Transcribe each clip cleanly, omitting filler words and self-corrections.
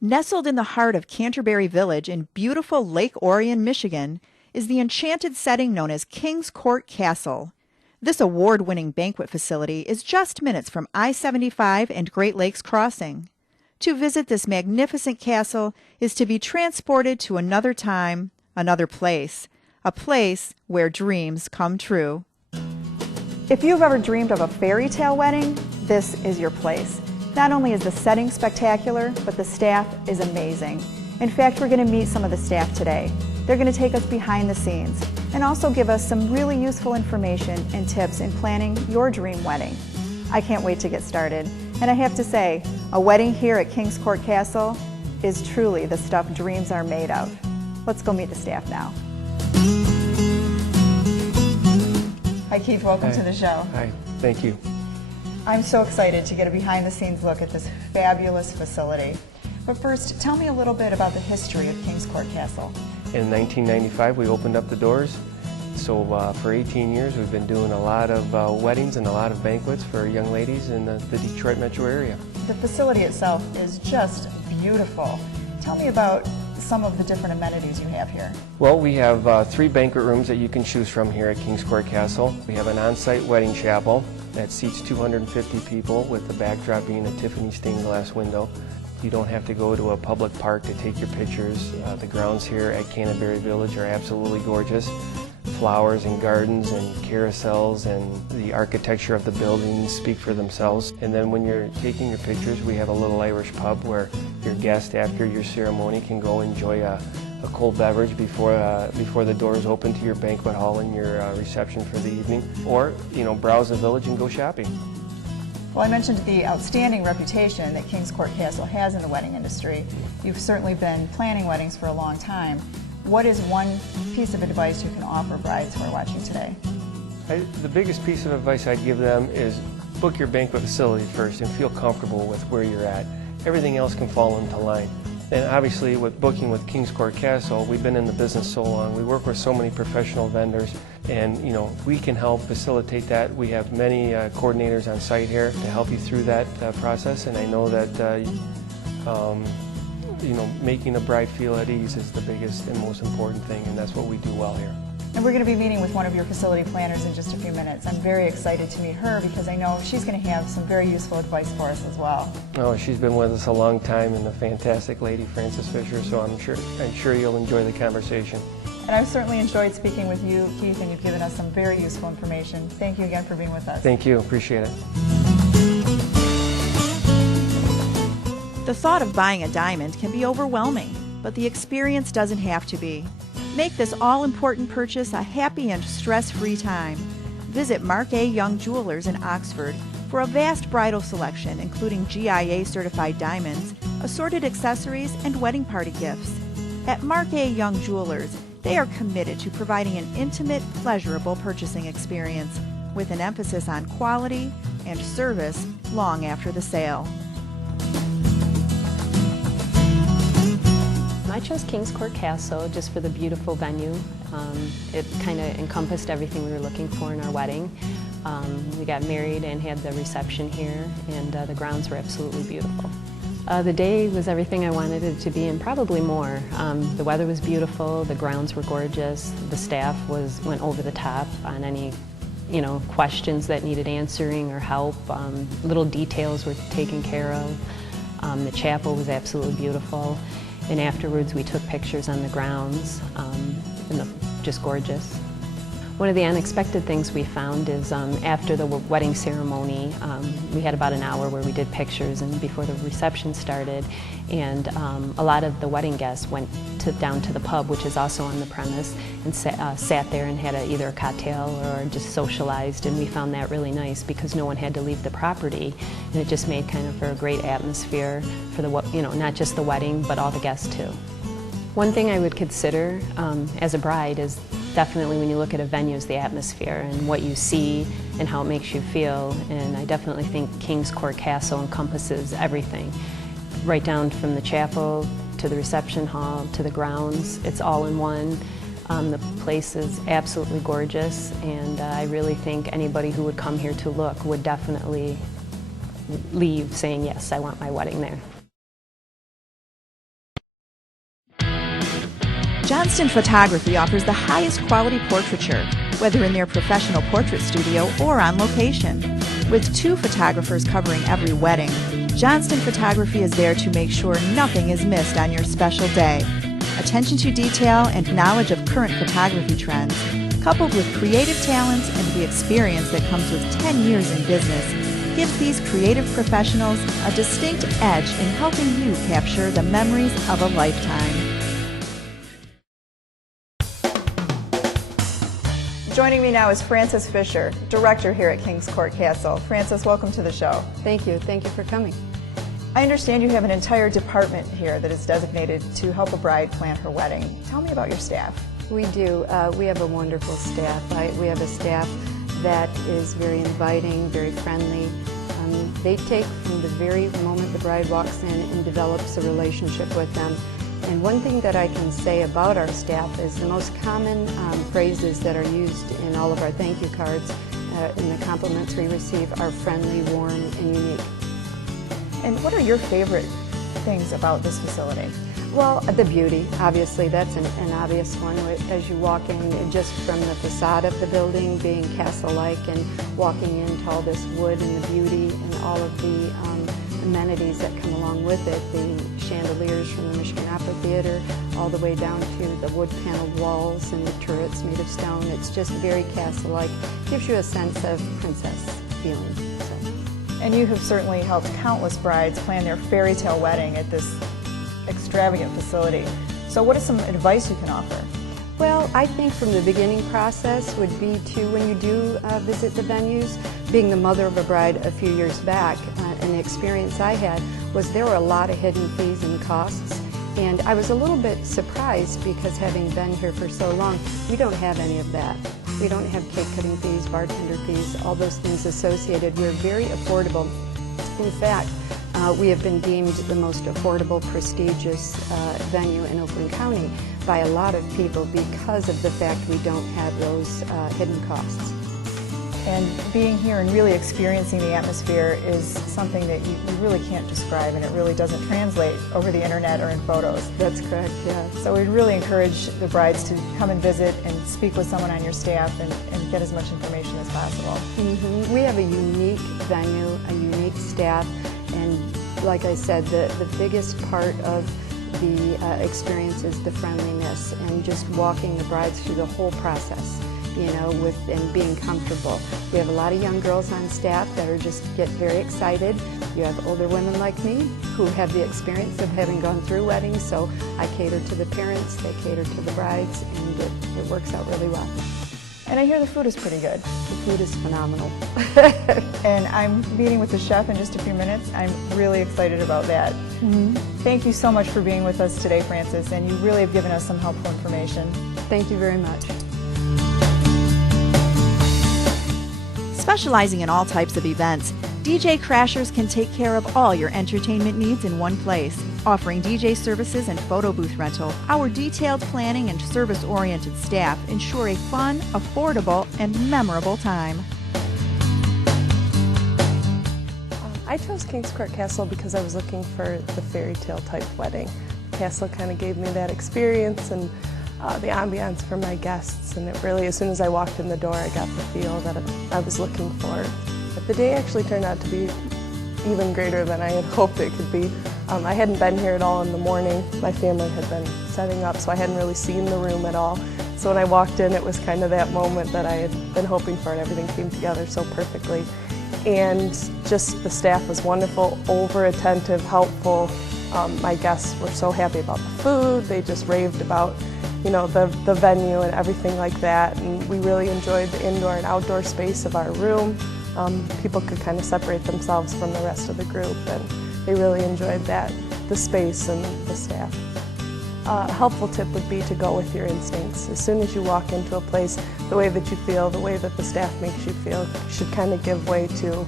Nestled in the heart of Canterbury Village in beautiful Lake Orion, Michigan, is the enchanted setting known as KingsCourt Castle. This award-winning banquet facility is just minutes from I-75 and Great Lakes Crossing. To visit this magnificent castle is to be transported to another time, another place, a place where dreams come true. If you've ever dreamed of a fairy tale wedding, this is your place. Not only is the setting spectacular, but the staff is amazing. In fact, we're going to meet some of the staff today. They're going to take us behind the scenes and also give us some really useful information and tips in planning your dream wedding. I can't wait to get started. And I have to say, a wedding here at KingsCourt Castle is truly the stuff dreams are made of. Let's go meet the staff now. Hi Keith, welcome to the show. Hi, thank you. I'm so excited to get a behind-the-scenes look at this fabulous facility. But first, tell me a little bit about the history of KingsCourt Castle. In 1995, we opened up the doors. So for 18 years, we've been doing a lot of weddings and a lot of banquets for young ladies in the Detroit metro area. The facility itself is just beautiful. Tell me about some of the different amenities you have here. Well, we have 3 banquet rooms that you can choose from here at KingsCourt Castle. We have an on-site wedding chapel that seats 250 people with the backdrop being a Tiffany stained glass window. You don't have to go to a public park to take your pictures. The grounds here at Canterbury Village are absolutely gorgeous. Flowers and gardens and carousels and the architecture of the buildings speak for themselves. And then when you're taking your pictures, we have a little Irish pub where your guest after your ceremony can go enjoy a cold beverage before the doors open to your banquet hall and your reception for the evening. Or, browse the village and go shopping. Well, I mentioned the outstanding reputation that KingsCourt Castle has in the wedding industry. You've certainly been planning weddings for a long time. What is one piece of advice you can offer brides who are watching today? The biggest piece of advice I'd give them is book your banquet facility first and feel comfortable with where you're at. Everything else can fall into line. And obviously with booking with KingsCourt Castle, we've been in the business so long. We work with so many professional vendors and we can help facilitate that. We have many coordinators on site here to help you through that process, and I know that making a bride feel at ease is the biggest and most important thing, and that's what we do well here. And we're going to be meeting with one of your facility planners in just a few minutes. I'm very excited to meet her because I know she's going to have some very useful advice for us as well. Oh, she's been with us a long time and a fantastic lady, Frances Fisher, so I'm sure you'll enjoy the conversation. And I've certainly enjoyed speaking with you, Keith, and you've given us some very useful information. Thank you again for being with us. Thank you. Appreciate it. The thought of buying a diamond can be overwhelming, but the experience doesn't have to be. Make this all-important purchase a happy and stress-free time. Visit Mark A. Young Jewelers in Oxford for a vast bridal selection including GIA-certified diamonds, assorted accessories, and wedding party gifts. At Mark A. Young Jewelers, they are committed to providing an intimate, pleasurable purchasing experience with an emphasis on quality and service long after the sale. I chose KingsCourt Castle just for the beautiful venue. It kind of encompassed everything we were looking for in our wedding. We got married and had the reception here, and the grounds were absolutely beautiful. The day was everything I wanted it to be, and probably more. The weather was beautiful, the grounds were gorgeous, the staff went over the top on any questions that needed answering or help. Little details were taken care of. The chapel was absolutely beautiful. And afterwards we took pictures on the grounds, just gorgeous. One of the unexpected things we found is after the wedding ceremony, we had about an hour where we did pictures and before the reception started, and a lot of the wedding guests went down to the pub, which is also on the premise, and sat there and had either a cocktail or just socialized, and we found that really nice because no one had to leave the property, and it just made kind of for a great atmosphere for the not just the wedding but all the guests too. One thing I would consider as a bride is definitely when you look at a venue is the atmosphere and what you see and how it makes you feel, and I definitely think KingsCourt Castle encompasses everything. Right down from the chapel to the reception hall to the grounds, it's all in one. The place is absolutely gorgeous, and I really think anybody who would come here to look would definitely leave saying, yes, I want my wedding there. Johnston Photography offers the highest quality portraiture, whether in their professional portrait studio or on location. With 2 photographers covering every wedding, Johnston Photography is there to make sure nothing is missed on your special day. Attention to detail and knowledge of current photography trends, coupled with creative talents and the experience that comes with 10 years in business, gives these creative professionals a distinct edge in helping you capture the memories of a lifetime. Joining me now is Frances Fisher, director here at KingsCourt Castle. Frances, welcome to the show. Thank you. Thank you for coming. I understand you have an entire department here that is designated to help a bride plan her wedding. Tell me about your staff. We do. We have a wonderful staff. We have a staff that is very inviting, very friendly. They take from the very moment the bride walks in and develops a relationship with them. And one thing that I can say about our staff is the most common phrases that are used in all of our thank you cards in the compliments we receive are friendly, warm, and unique. And what are your favorite things about this facility? Well, the beauty, obviously, that's an obvious one. As you walk in, just from the facade of the building being castle-like and walking into all this wood and the beauty and all of the amenities that come along with it, the chandeliers from the Michigan Opera Theater, all the way down to the wood-paneled walls and the turrets made of stone. It's just very castle-like. Gives you a sense of princess feeling. And you have certainly helped countless brides plan their fairy tale wedding at this extravagant facility. So what is some advice you can offer? Well, I think from the beginning process would be to, when you do visit the venues, being the mother of a bride a few years back, and the experience I had was there were a lot of hidden fees and costs. And I was a little bit surprised because having been here for so long, we don't have any of that. We don't have cake cutting fees, bartender fees, all those things associated. We're very affordable. In fact, we have been deemed the most affordable, prestigious venue in Oakland County by a lot of people because of the fact we don't have those hidden costs. And being here and really experiencing the atmosphere is something that you really can't describe, and it really doesn't translate over the internet or in photos. That's correct, yeah. So we'd really encourage the brides to come and visit and speak with someone on your staff and get as much information as possible. Mm-hmm. We have a unique venue, a unique staff, and like I said, the biggest part of the experience is the friendliness and just walking the brides through the whole process, you know, and being comfortable. We have a lot of young girls on staff that are just get very excited. You have older women like me who have the experience of having gone through weddings, so I cater to the parents, they cater to the brides, and it works out really well. And I hear the food is pretty good. The food is phenomenal. And I'm meeting with the chef in just a few minutes. I'm really excited about that. Mm-hmm. Thank you so much for being with us today, Frances, and you really have given us some helpful information. Thank you very much. Specializing in all types of events, DJ Crashers can take care of all your entertainment needs in one place. Offering DJ services and photo booth rental, our detailed planning and service-oriented staff ensure a fun, affordable, and memorable time. I chose KingsCourt Castle because I was looking for the fairy tale type wedding. The castle kind of gave me that experience and the ambiance for my guests, and it really, as soon as I walked in the door, I got the feel that I was looking for. But the day actually turned out to be even greater than I had hoped it could be. I hadn't been here at all in the morning. My family had been setting up, so I hadn't really seen the room at all. So when I walked in, it was kind of that moment that I had been hoping for, and everything came together so perfectly. And just the staff was wonderful, over-attentive, helpful. My guests were so happy about the food. They just raved about, you know, the venue and everything like that. And we really enjoyed the indoor and outdoor space of our room. People could kind of separate themselves from the rest of the group, and they really enjoyed that, the space and the staff. A helpful tip would be to go with your instincts. As soon as you walk into a place, the way that you feel, the way that the staff makes you feel, you should kind of give way to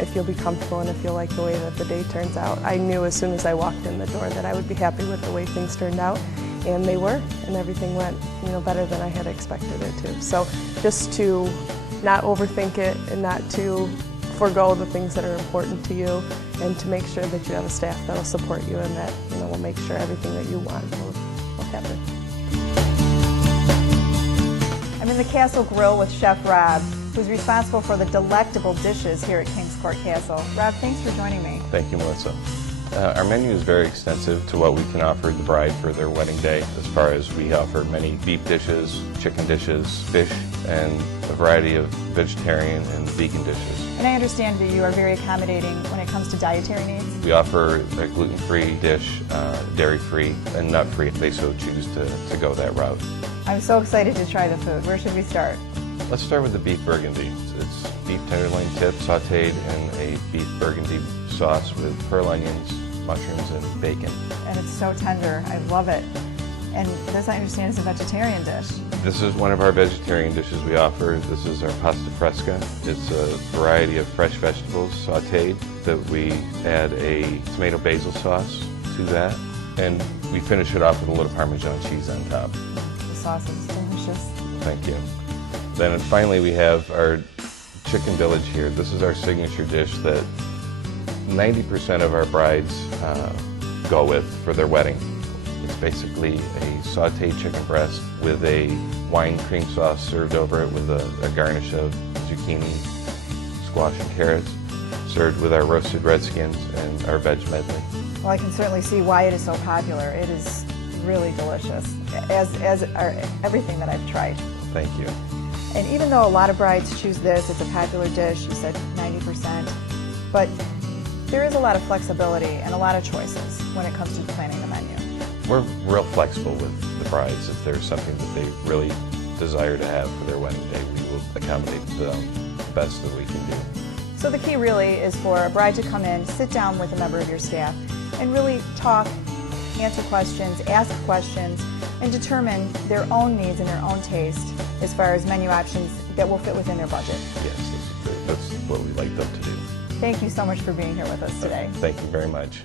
if you'll be comfortable and if you'll like the way that the day turns out. I knew as soon as I walked in the door that I would be happy with the way things turned out, and they were, and everything went, you know, better than I had expected it to. So just to not overthink it and not to forego the things that are important to you, and to make sure that you have a staff that will support you and that, you know, will make sure everything that you want will happen. I'm in the Castle Grill with Chef Rob, who's responsible for the delectable dishes here at KingsCourt Castle. Rob, thanks for joining me. Thank you, Melissa. Our menu is very extensive to what we can offer the bride for their wedding day, as far as we offer many beef dishes, chicken dishes, fish, and a variety of vegetarian and vegan dishes. And I understand that you are very accommodating when it comes to dietary needs. We offer a gluten-free dish, dairy-free, and nut-free if they so choose to go that route. I'm so excited to try the food. Where should we start? Let's start with the beef burgundy. It's beef tenderloin tips sautéed in a beef burgundy sauce with pearl onions, mushrooms, and bacon. And it's so tender. I love it. And this, I understand, is a vegetarian dish. This is one of our vegetarian dishes we offer. This is our pasta fresca. It's a variety of fresh vegetables sautéed that we add a tomato basil sauce to that, and we finish it off with a little Parmesan cheese on top. The sauce is delicious. Thank you. Then finally we have our chicken village here. This is our signature dish that 90% of our brides go with for their wedding. It's basically a sautéed chicken breast with a wine cream sauce served over it with a garnish of zucchini, squash, and carrots, served with our roasted red skins and our veg medley. Well, I can certainly see why it is so popular. It is really delicious, as are everything that I've tried. Thank you. And even though a lot of brides choose this, it's a popular dish, you said 90%, but there is a lot of flexibility and a lot of choices when it comes to planning the menu. We're real flexible with the brides. If there's something that they really desire to have for their wedding day, we will accommodate them the best that we can do. So the key really is for a bride to come in, sit down with a member of your staff, and really talk, answer questions, ask questions, and determine their own needs and their own taste as far as menu options that will fit within their budget. Yes, that's what we like them to do. Thank you so much for being here with us today. Thank you very much.